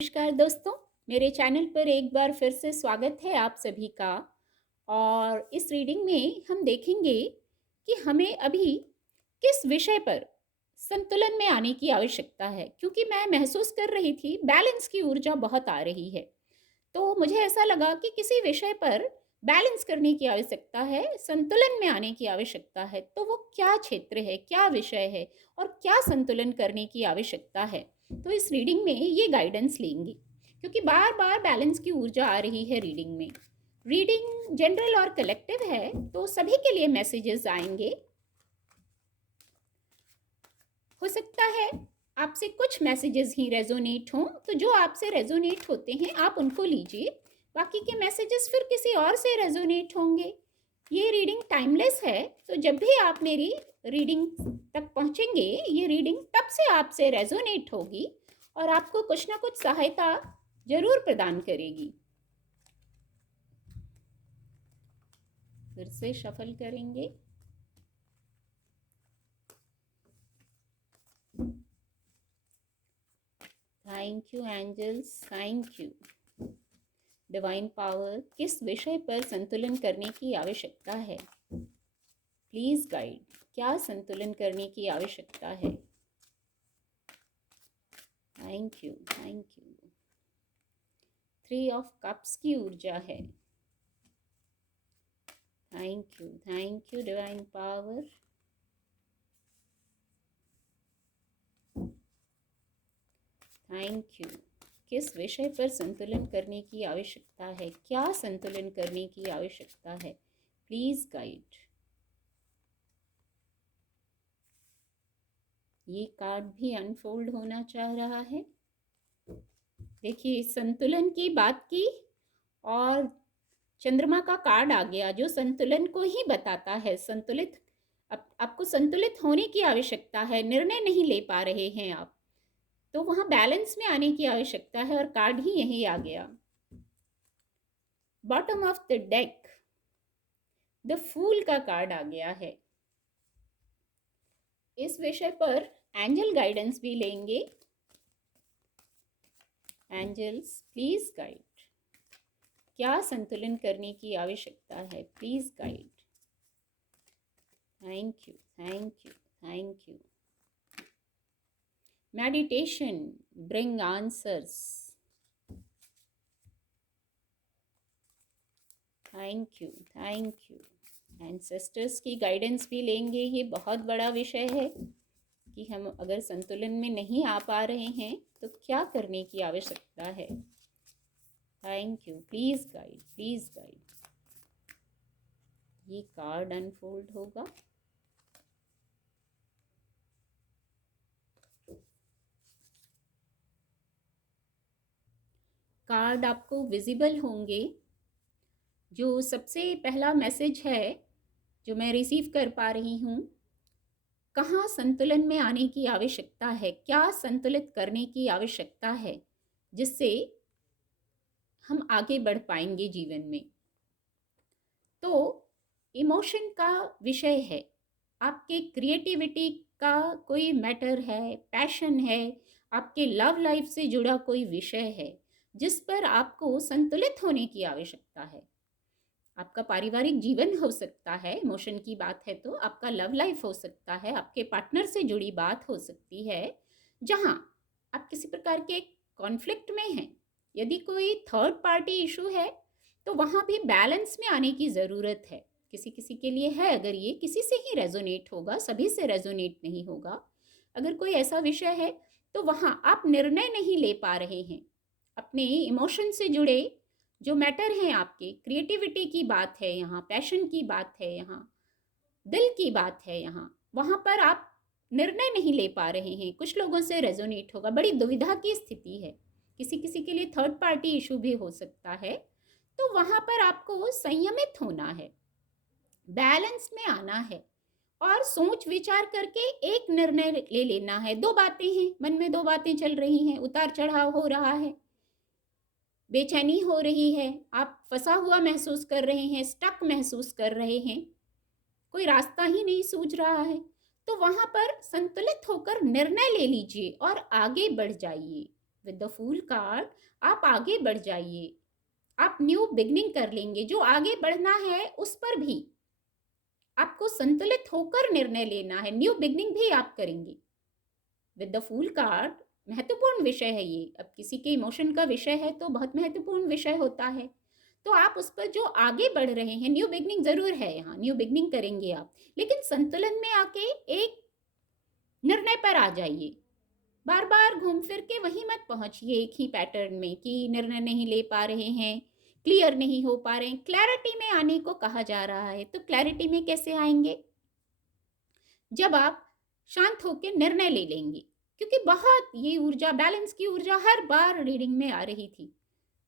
नमस्कार दोस्तों, मेरे चैनल पर एक बार फिर से स्वागत है आप सभी का। और इस रीडिंग में हम देखेंगे कि हमें अभी किस विषय पर संतुलन में आने की आवश्यकता है, क्योंकि मैं महसूस कर रही थी बैलेंस की ऊर्जा बहुत आ रही है। तो मुझे ऐसा लगा कि किसी विषय पर बैलेंस करने की आवश्यकता है, संतुलन में आने की आवश्यकता है। तो वो क्या क्षेत्र है, क्या विषय है और क्या संतुलन करने की आवश्यकता है, तो इस रीडिंग में ये गाइडेंस लेंगे। क्योंकि बार बार बैलेंस की ऊर्जा आ रही है रीडिंग में। रीडिंग जनरल और कलेक्टिव है, तो सभी के लिए मैसेजेस आएंगे। हो सकता है आपसे कुछ मैसेजेस ही रेजोनेट हों, तो जो आपसे रेजोनेट होते हैं आप उनको लीजिए। बाकी के मैसेजेस फिर किसी और से रेजोनेट होंगे। ये रीडिंग टाइमलेस है, तो जब भी आप मेरी रीडिंग तक पहुंचेंगे, ये रीडिंग तब से आपसे रेजोनेट होगी और आपको कुछ ना कुछ सहायता जरूर प्रदान करेगी। फिर से शफल करेंगे। Thank you angels, thank you. Divine power, किस विषय पर संतुलन करने की आवश्यकता है? प्लीज गाइड, क्या संतुलन करने की आवश्यकता है? Thank you, thank you. 3 of cups की ऊर्जा है। Thank you divine power. Thank you. किस विषय पर संतुलन करने की आवश्यकता है? क्या संतुलन करने की आवश्यकता है? Please guide. ये कार्ड भी अनफोल्ड होना चाह रहा है। देखिए, संतुलन की बात की और चंद्रमा का कार्ड आ गया, जो संतुलन को ही बताता है। संतुलित, आपको संतुलित होने की आवश्यकता है। निर्णय नहीं ले पा रहे हैं आप, तो वहां बैलेंस में आने की आवश्यकता है, और कार्ड ही यही आ गया। Bottom of the deck the fool का कार्ड आ गया है। इस विषय पर एंजल गाइडेंस भी लेंगे। एंजल्स प्लीज गाइड, क्या संतुलन करने की आवश्यकता है? Please guide. Thank you, thank you, thank you. Meditation bring answers. Thank you, thank you. Ancestors की गाइडेंस भी लेंगे। ये बहुत बड़ा विषय है कि हम अगर संतुलन में नहीं आ पा रहे हैं तो क्या करने की आवश्यकता है। Thank you, please guide, please guide. ये कार्ड अनफोल्ड होगा। कार्ड आपको विजिबल होंगे। जो सबसे पहला मैसेज है जो मैं रिसीव कर पा रही हूँ, कहाँ संतुलन में आने की आवश्यकता है, क्या संतुलित करने की आवश्यकता है, जिससे हम आगे बढ़ पाएंगे जीवन में। तो इमोशन का विषय है, आपके क्रिएटिविटी का कोई मैटर है, पैशन है, आपके लव लाइफ से जुड़ा कोई विषय है जिस पर आपको संतुलित होने की आवश्यकता है। आपका पारिवारिक जीवन हो सकता है, इमोशन की बात है तो आपका लव लाइफ हो सकता है, आपके पार्टनर से जुड़ी बात हो सकती है, जहां आप किसी प्रकार के कॉन्फ्लिक्ट में हैं। यदि कोई थर्ड पार्टी इशू है तो वहां भी बैलेंस में आने की ज़रूरत है। किसी किसी के लिए है, अगर ये किसी से ही रेजोनेट होगा, सभी से रेजोनेट नहीं होगा। अगर कोई ऐसा विषय है तो वहां आप निर्णय नहीं ले पा रहे हैं, अपने इमोशन से जुड़े जो मैटर हैं, आपके क्रिएटिविटी की बात है यहाँ, पैशन की बात है यहाँ, दिल की बात है यहाँ, वहाँ पर आप निर्णय नहीं ले पा रहे हैं। कुछ लोगों से रेजोनेट होगा, बड़ी दुविधा की स्थिति है। किसी किसी के लिए थर्ड पार्टी इशू भी हो सकता है। तो वहाँ पर आपको संयमित होना है, बैलेंस में आना है और सोच विचार करके एक निर्णय ले लेना है। दो बातें हैं मन में, दो बातें चल रही हैं, उतार चढ़ाव हो रहा है, बेचैनी हो रही है, आप फंसा हुआ महसूस कर रहे हैं, स्टक महसूस कर रहे हैं, कोई रास्ता ही नहीं सूझ रहा है। तो वहां पर संतुलित होकर निर्णय ले लीजिए और आगे बढ़ जाइए। विद द फूल कार्ड आप आगे बढ़ जाइए, आप न्यू बिगनिंग कर लेंगे। जो आगे बढ़ना है उस पर भी आपको संतुलित होकर निर्णय लेना है, न्यू बिगनिंग भी आप करेंगे। विद द फूल कार्ड महत्वपूर्ण विषय है ये, अब किसी के इमोशन का विषय है तो बहुत महत्वपूर्ण विषय होता है। तो आप उस पर जो आगे बढ़ रहे हैं, न्यू बिगनिंग जरूर है, यहाँ न्यू बिगनिंग करेंगे आप, लेकिन संतुलन में आके एक निर्णय पर आ जाइए। बार बार घूम फिर के वहीं मत पहुंचिए एक ही पैटर्न में कि निर्णय नहीं ले पा रहे हैं, क्लियर नहीं हो पा रहे हैं। क्लैरिटी में आने को कहा जा रहा है, तो क्लैरिटी में कैसे आएंगे? जब आप शांत होकर निर्णय ले लेंगे, क्योंकि बहुत ये ऊर्जा, बैलेंस की ऊर्जा हर बार रीडिंग में आ रही थी,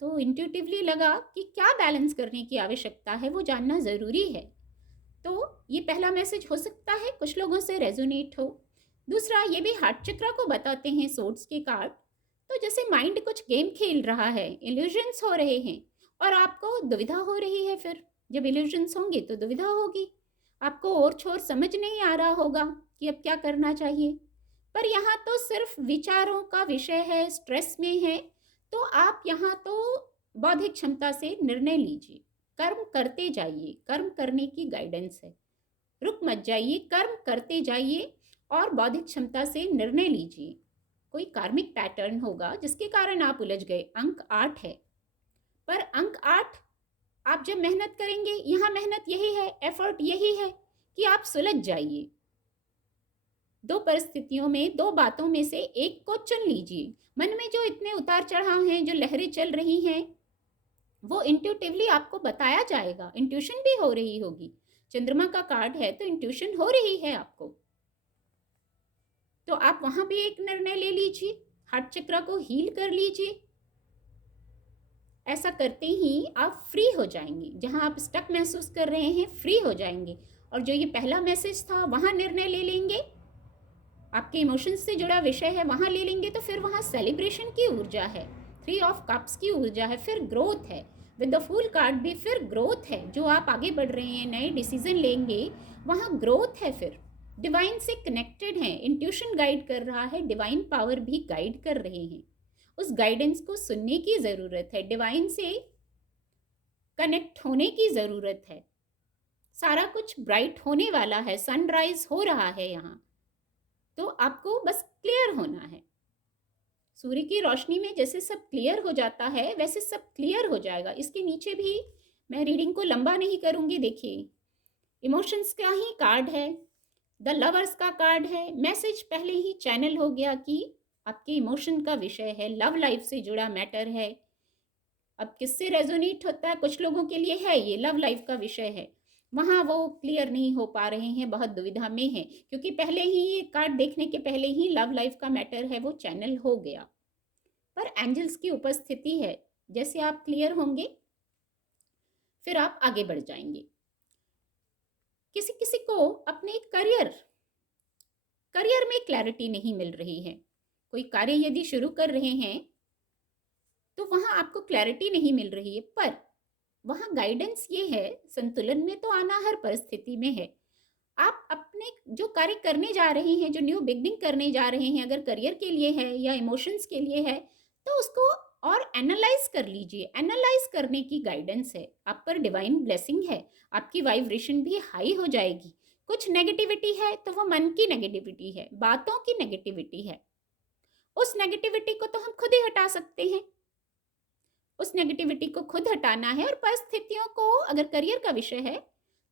तो इंट्यूटिवली लगा कि क्या बैलेंस करने की आवश्यकता है वो जानना ज़रूरी है। तो ये पहला मैसेज हो सकता है कुछ लोगों से रेजोनेट हो। दूसरा, ये भी हार्ट चक्रा को बताते हैं सोर्ड्स के कार्ड। तो जैसे माइंड कुछ गेम खेल रहा है, इल्यूजन्स हो रहे हैं और आपको दुविधा हो रही है। फिर जब इल्यूजन्स होंगे तो दुविधा होगी, आपको और छोर समझ नहीं आ रहा होगा कि अब क्या करना चाहिए। पर यहाँ तो सिर्फ विचारों का विषय है, स्ट्रेस में है, तो आप यहाँ तो बौद्धिक क्षमता से निर्णय लीजिए, कर्म करते जाइए, कर्म करने की गाइडेंस है। रुक मत जाइए, कर्म करते जाइए और बौद्धिक क्षमता से निर्णय लीजिए। कोई कार्मिक पैटर्न होगा जिसके कारण आप उलझ गए। अंक 8 है, पर अंक 8 आप जब मेहनत करेंगे, यहाँ मेहनत यही है, एफर्ट यही है कि आप सुलझ जाइए। दो परिस्थितियों में, दो बातों में से एक को चुन लीजिए। मन में जो इतने उतार चढ़ाव हैं, जो लहरें चल रही हैं, वो इंट्यूटिवली आपको बताया जाएगा, इंट्यूशन भी हो रही होगी। चंद्रमा का कार्ड है तो इंट्यूशन हो रही है आपको, तो आप वहां भी एक निर्णय ले लीजिए, हार्ट चक्र को हील कर लीजिए। ऐसा करते ही आप फ्री हो जाएंगे, जहां आप स्टक महसूस कर रहे हैं फ्री हो जाएंगे। और जो ये पहला मैसेज था वहां निर्णय ले लेंगे, आपके इमोशंस से जुड़ा विषय है, वहां ले लेंगे, तो फिर वहां सेलिब्रेशन की ऊर्जा है, 3 ऑफ कप्स की ऊर्जा है, फिर ग्रोथ है। विद द फूल कार्ड भी फिर ग्रोथ है, जो आप आगे बढ़ रहे हैं, नए डिसीजन लेंगे, वहां ग्रोथ है। फिर डिवाइन से कनेक्टेड है, इंट्यूशन गाइड कर रहा है, डिवाइन पावर भी गाइड कर रहे हैं। उस गाइडेंस को सुनने की ज़रूरत है, डिवाइन से कनेक्ट होने की ज़रूरत है। सारा कुछ ब्राइट होने वाला है, सनराइज हो रहा है यहाँ, तो आपको बस क्लियर होना है। सूर्य की रोशनी में जैसे सब क्लियर हो जाता है, वैसे सब क्लियर हो जाएगा। इसके नीचे भी मैं रीडिंग को लंबा नहीं करूँगी। देखिए, इमोशंस का ही कार्ड है, द लवर्स का कार्ड है। मैसेज पहले ही चैनल हो गया कि आपके इमोशन का विषय है, लव लाइफ से जुड़ा मैटर है। अब किससे रेजोनेट होता है? कुछ लोगों के लिए है ये लव लाइफ का विषय है, वहाँ वो क्लियर नहीं हो पा रहे हैं, बहुत दुविधा में है, क्योंकि पहले ही ये कार्ड देखने के पहले ही लव लाइफ का मैटर है वो चैनल हो गया। पर एंजल्स की उपस्थिति है, जैसे आप क्लियर होंगे फिर आप आगे बढ़ जाएंगे। किसी किसी को अपने करियर में क्लैरिटी नहीं मिल रही है। कोई कार्य यदि शुरू कर रहे हैं तो वहां आपको क्लैरिटी नहीं मिल रही है, पर वहां गाइडेंस ये है, संतुलन में तो आना हर परिस्थिति में है। आप अपने जो कार्य करने जा रहे हैं, जो न्यू बिगनिंग करने जा रहे हैं, अगर करियर के लिए है या इमोशंस के लिए है, तो उसको और एनालाइज कर लीजिए। एनालाइज करने की गाइडेंस है, आप पर डिवाइन ब्लेसिंग है, आपकी वाइब्रेशन भी हाई हो जाएगी। कुछ नेगेटिविटी है तो वो मन की नेगेटिविटी है, बातों की नेगेटिविटी है। उस नेगेटिविटी को तो हम खुद ही हटा सकते हैं, उस नेगेटिविटी को खुद हटाना है। और परिस्थितियों को, अगर करियर का विषय है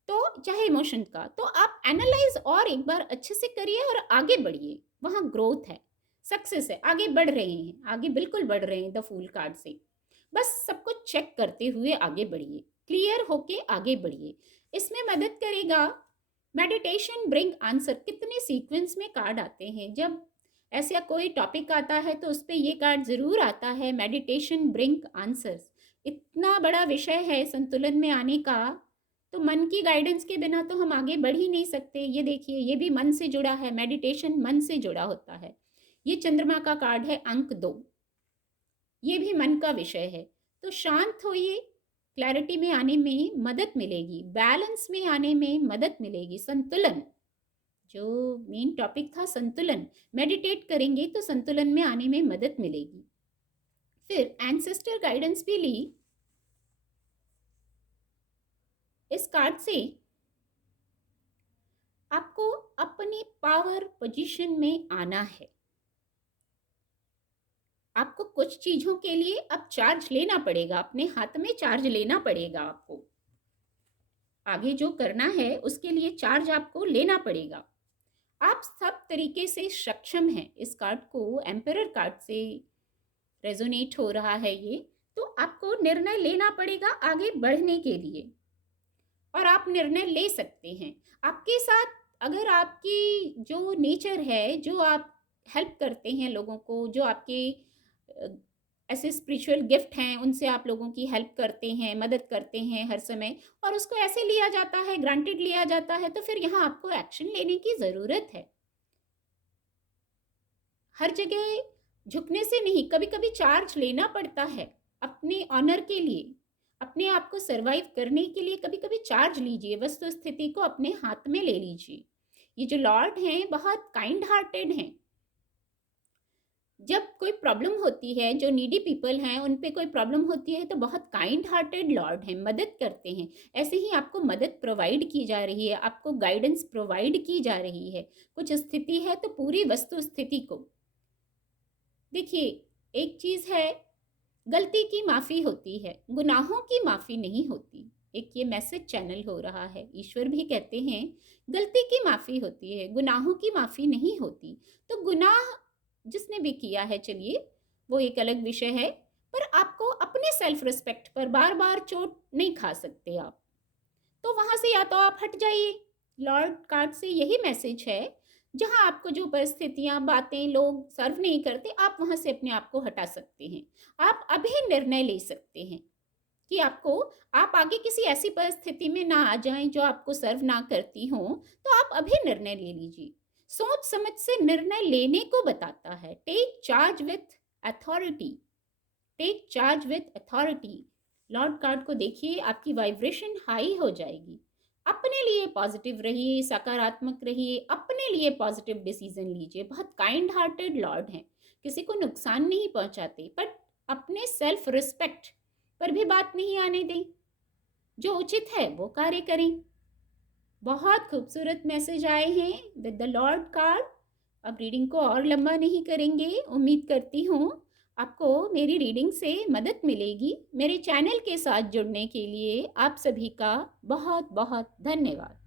तो चाहे इमोशन का, तो आप एनालाइज और एक बार अच्छे से करिए और आगे बढ़िए। वहाँ ग्रोथ है, सक्सेस है, आगे बढ़ रहे हैं, आगे बिल्कुल बढ़ रहे हैं द फूल कार्ड से। बस सब कुछ चेक करते हुए आगे बढ़िए, क्लियर होके आगे बढ़िए। इसमें मदद करेगा मेडिटेशन ब्रिंग आंसर। कितने सीक्वेंस में कार्ड आते हैं, जब ऐसा कोई टॉपिक आता है तो उस पर ये कार्ड ज़रूर आता है, मेडिटेशन ब्रिंग आंसर्स। इतना बड़ा विषय है संतुलन में आने का, तो मन की गाइडेंस के बिना तो हम आगे बढ़ ही नहीं सकते। ये देखिए, ये भी मन से जुड़ा है, मेडिटेशन मन से जुड़ा होता है। ये चंद्रमा का कार्ड है, अंक 2, ये भी मन का विषय है। तो शांत होइए, क्लैरिटी में आने में मदद मिलेगी, बैलेंस में आने में मदद मिलेगी। संतुलन, जो मेन टॉपिक था संतुलन, मेडिटेट करेंगे तो संतुलन में आने में मदद मिलेगी। फिर एंसेस्टर गाइडेंस भी ली। इस कार्ड से आपको अपनी पावर पोजीशन में आना है। आपको कुछ चीजों के लिए अब चार्ज लेना पड़ेगा, अपने हाथ में चार्ज लेना पड़ेगा। आपको आगे जो करना है उसके लिए चार्ज आपको लेना पड़ेगा। आप सब तरीके से सक्षम हैं। इस कार्ड को एम्परर कार्ड से रेजोनेट हो रहा है ये, तो आपको निर्णय लेना पड़ेगा आगे बढ़ने के लिए, और आप निर्णय ले सकते हैं। आपके साथ अगर आपकी जो नेचर है, जो आप हेल्प करते हैं लोगों को, जो आपके ऐसे स्पिरिचुअल गिफ्ट हैं, उनसे आप लोगों की हेल्प करते हैं, मदद करते हैं हर समय, और उसको ऐसे लिया जाता है, ग्रांटेड लिया जाता है, तो फिर यहाँ आपको एक्शन लेने की ज़रूरत है। हर जगह झुकने से नहीं, कभी कभी चार्ज लेना पड़ता है अपने ऑनर के लिए, अपने आप को सरवाइव करने के लिए। कभी कभी चार्ज लीजिए, वस्तु स्थिति को अपने हाथ में ले लीजिए। ये जो लॉर्ड हैं बहुत काइंड हार्टेड हैं। जब कोई प्रॉब्लम होती है, जो नीडी पीपल हैं उन पे कोई प्रॉब्लम होती है, तो बहुत काइंड हार्टेड लॉर्ड हैं, मदद करते हैं। ऐसे ही आपको मदद प्रोवाइड की जा रही है, आपको गाइडेंस प्रोवाइड की जा रही है। कुछ स्थिति है तो पूरी वस्तु स्थिति को देखिए। एक चीज है, गलती की माफी होती है, गुनाहों की माफी नहीं होती। एक ये मैसेज चैनल हो रहा है, ईश्वर भी कहते हैं गलती की माफी होती है, गुनाहों की माफी नहीं होती। तो गुनाह जिसने भी किया है, चलिए वो एक अलग विषय है, पर आपको अपने सेल्फ रिस्पेक्ट पर बार बार चोट नहीं खा सकते आप। तो वहां से या तो आप हट जाइए। लॉर्ड कार्ड से यही मैसेज है, जहां आपको जो परिस्थितियां, बातें, लोग सर्व नहीं करते, आप वहां से अपने आप को हटा सकते हैं। आप अभी निर्णय ले सकते हैं कि आप आगे किसी ऐसी परिस्थिति में ना आ जाएं जो आपको सर्व ना करती हो। तो आप अभी निर्णय ले लीजिए। सोच समझ से निर्णय लेने को बताता है। Take charge with authority, take charge with authority. Lord card को देखिए, आपकी वाइब्रेशन हाई हो जाएगी। अपने लिए पॉजिटिव रहिए, सकारात्मक रहिए, अपने लिए पॉजिटिव डिसीजन लीजिए। बहुत काइंड हार्टेड लॉर्ड हैं, किसी को नुकसान नहीं पहुंचाते, पर अपने सेल्फ रिस्पेक्ट पर भी बात नहीं आने दें। जो उचित है वो कार्य करें। बहुत खूबसूरत मैसेज आए हैं विद द लॉर्ड कार्ड। अब रीडिंग को और लंबा नहीं करेंगे। उम्मीद करती हूँ आपको मेरी रीडिंग से मदद मिलेगी। मेरे चैनल के साथ जुड़ने के लिए आप सभी का बहुत बहुत धन्यवाद।